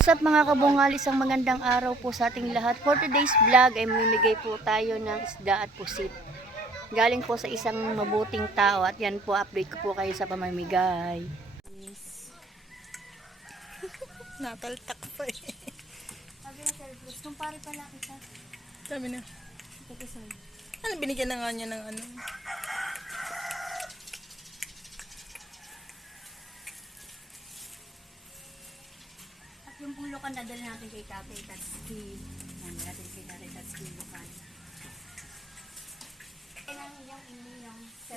What's up mga kabungal, isang magandang araw po sa ating lahat. For today's vlog ay mamimigay po tayo ng isda at pusit. Galing po sa isang mabuting tao at yan po, update ko po kayo sa pamamigay. Nataltak pa eh. Sabi na sir, Bruce, kumpare pala kita. Sabi na. Ano, binigyan na nga niya ng ano. At yung pong lukan nadali natin kay Tatay Tatski. Yan, natin kay Tatay Tatski yung lukan.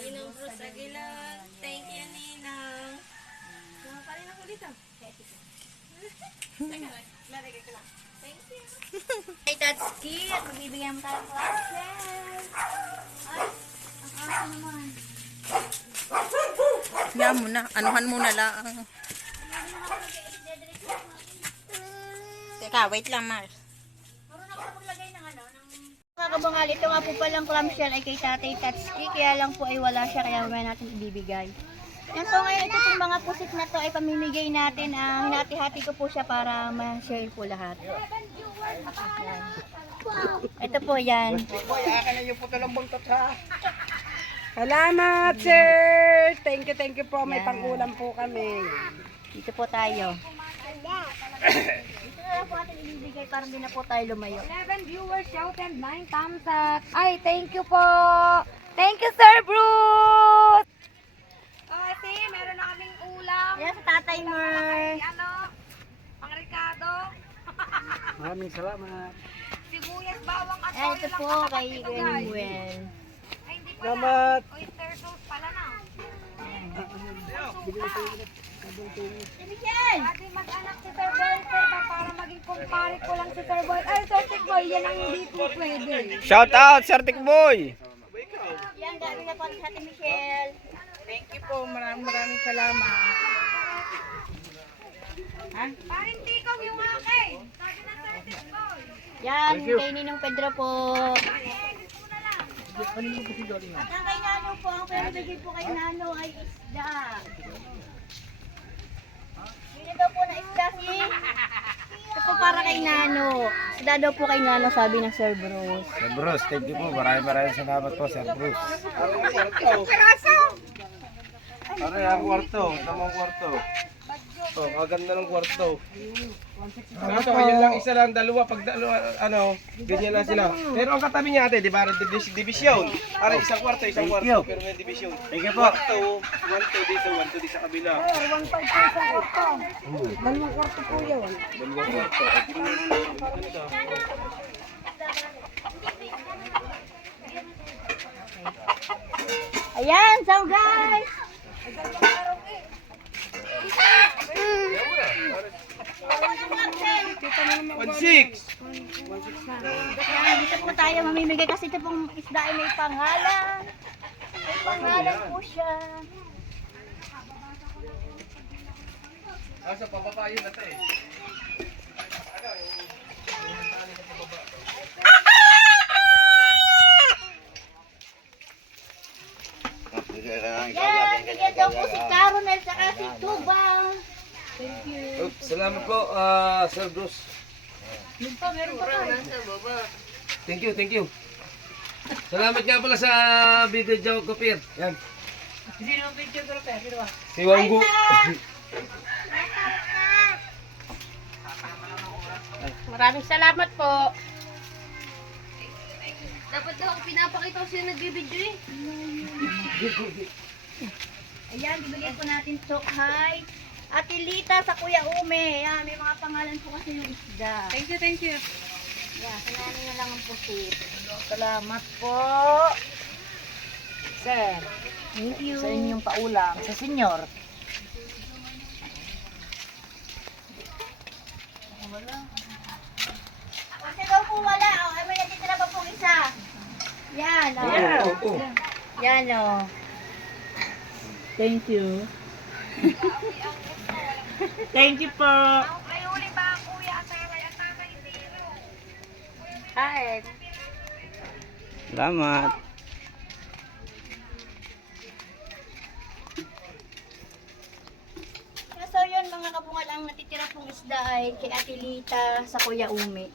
Ninang Bruce Aguilar. Thank you, Ninang. Mga pa rin ako dito. Teka lang, lalagay ko lang. Thank you. Tatay Tatski, at magbibigyan mo tayo ng classes. Ay, ang aso naman. Yan mo na. Anuhan mo na lang. Teka, wait lang, Mars. Marunong ako maglagay ng ano, ng... Mga kabangal, ito nga po palang clamshell ay kay Tatay Tatski, kaya lang po ay wala siya, kaya mamaya natin ibibigay. Yan po ngayon, ito pong mga pusit na to ay pamimigay natin. Hinati-hati ko po siya para ma-share po lahat. Yan. Ito po yan. Salamat, sir! Thank you po. May Yan. pang-ulam po kami. Dito po tayo. Dito na lang po natin ibibigay para hindi na po tayo lumayo. 11 viewers, shout and 9 thumbs up. Ay, thank you po. Thank you, Sir Bruce. Kasi meron na kaming ulam. Ayan sa Tatay Mer. Ano? Pang Ricardo. Maraming salamat. Sibuyas, bawang at Ayan, ito toyo lang po kapatid kay ko, guys. Gwenwell. Ay, hindi pala. Salamat. Oyster sauce pala na. Ate, mag-anak si Sir Boy, sir, ba, para maging kumpare ko lang si Sir Boy. Ay, Sir Tick Boy, yan ang hindi po pwede. Shout out, Sir Tikboy! Yan, dami na po sa Ate Michelle. Thank you po. Maraming salamat. Paring tikaw yung akin. Sabi na Sir Tick Boy. Yan, kay Ninong Pedro po. At ang kay Nano po, ang pinabigay po kay Nano ay isda. Yun daw po na isda si... Ito po para kay Nano. Isda daw po kay Nano, sabi ng Sir Bruce. Sir Bruce, thank you po. Maraming salamat po, Sir Bruce. Ano yung kwarto? Tamang kwarto. Oh, maganda ng kwarto. Kaso, yun lang, isa lang, dalawa. Pag dalawa, ano, ganyan lang sila. Pero ang katabi niya ate, di ba, division. Para isang kwarto, pero may division. Thank you po. Kwarto, 1-2 dito, 1-2 dito sa kabila. Dalawang kwarto po yun. Dalawang kwarto. Ayan, so guys! 1-6. Yan, dito po tayo mamimigay kasi ito pong isda ay may pangalan. May pangalan po siya. Sa pababa yun natin eh. Yan, bigyan daw po si Caronel saka si Tubang. Thank you. Salamat po, Sir Bruce. Thank you. Salamat nga pala sa video joke ko, Pier. Yan. Sino ang picture ko, Sino ba? Si Wanggu. Maraming salamat po. Dapat daw pinapakita ko siya nagbibidyo eh. Ayan, bibigyan po natin Sokhay. Ate Lita sa Kuya Ume. Ayan, may mga pangalan po kasi yung isda. Thank you. Ayan, sananin na lang ang pusit. Salamat po. Sir, Thank you. sa inyong paulam. Sa senyor. Kasi daw po wala. Oh, ay may natitira pa pong isa. Yan, oh. Yan, oh. Thank you. Thank you po. May huli ba ang kuya at tatay at tatay zero? Hi. Salamat. So yun mga mga kabungal, ang natitira pong isda ay kay Ate Lita sa Kuya Umi.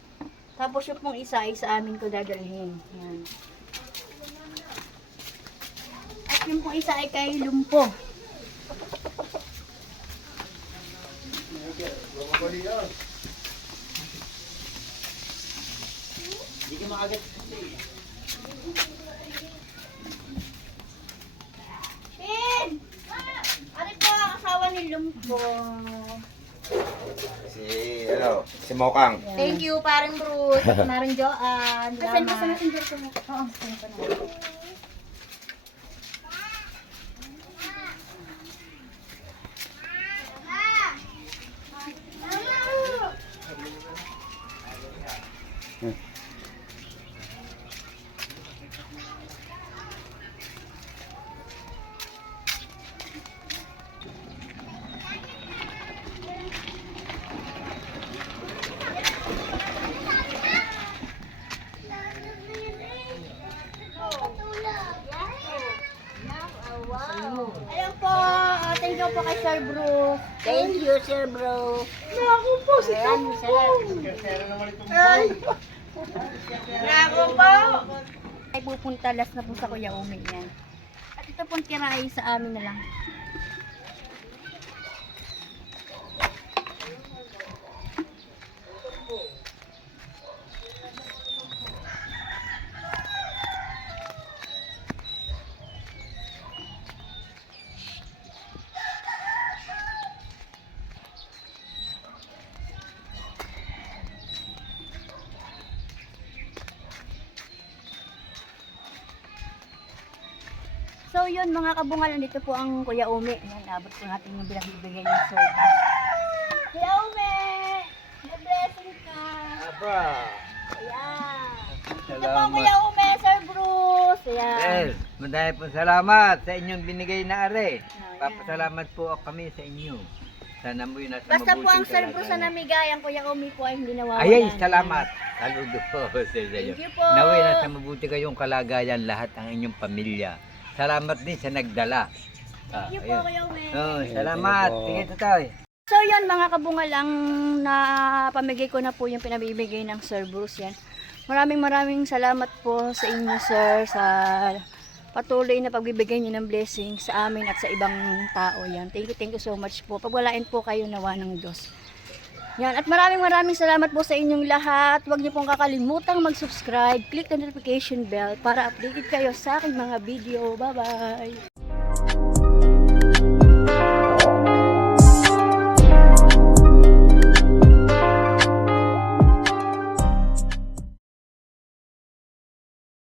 Tapos yung pong isa ay sa amin ko dadalhin. Yan. At yung pong isa ay kay Lumpo. Pin! Ano po ang asawa ni Lumpo? Si Mokang. Thank you, parang Bruce. Parang Joanne. Asan mo sa Salamat. messenger ko? Oo, saan ko na. Ayan po, thank you po kay Sir Bruce. Thank you, Sir Bro. Naku po, si Tom po. Naku po. Ay pupunta last na po sa Kuya Umi yan. At ito pong tira ay sa amin na lang. So yun mga kabungal, nandito po ang Kuya Umi. Ayan, abot po natin yung binagbibigay ng service. Kuya Umi! May blessing ka! Aba. Ayan. Ito po ang Kuya Umi, Sir Bruce. Ayan. Yes, madami po salamat sa inyong binigay na are. Ayan. Papasalamat po kami sa inyo. Sana mo yun nasa Basta po ang mabuting Sir Bruce na kalagayan. namigay, ang Kuya Umi po ay hindi nawawalan. Ay, salamat. Saludo po sa inyo. Thank you po. Naway nasa mabuti kayong kalagayan lahat ang inyong pamilya. Salamat din sa nagdala. Thank you po, ayun. Kuya Umi. Oh, salamat. Sige, Totoy. So yun mga kabungal, ang napamigay ko na po yung pinabibigay ng Sir Bruce yan. Maraming salamat po sa inyo sir sa patuloy na pagbibigay niyo ng blessing sa amin at sa ibang tao yan. Thank you so much po. Pagwalain po kayo nawa ng Diyos. Yan, at maraming salamat po sa inyong lahat. Huwag niyo pong kakalimutang mag-subscribe, click the notification bell para updated kayo sa aking mga video. Bye-bye!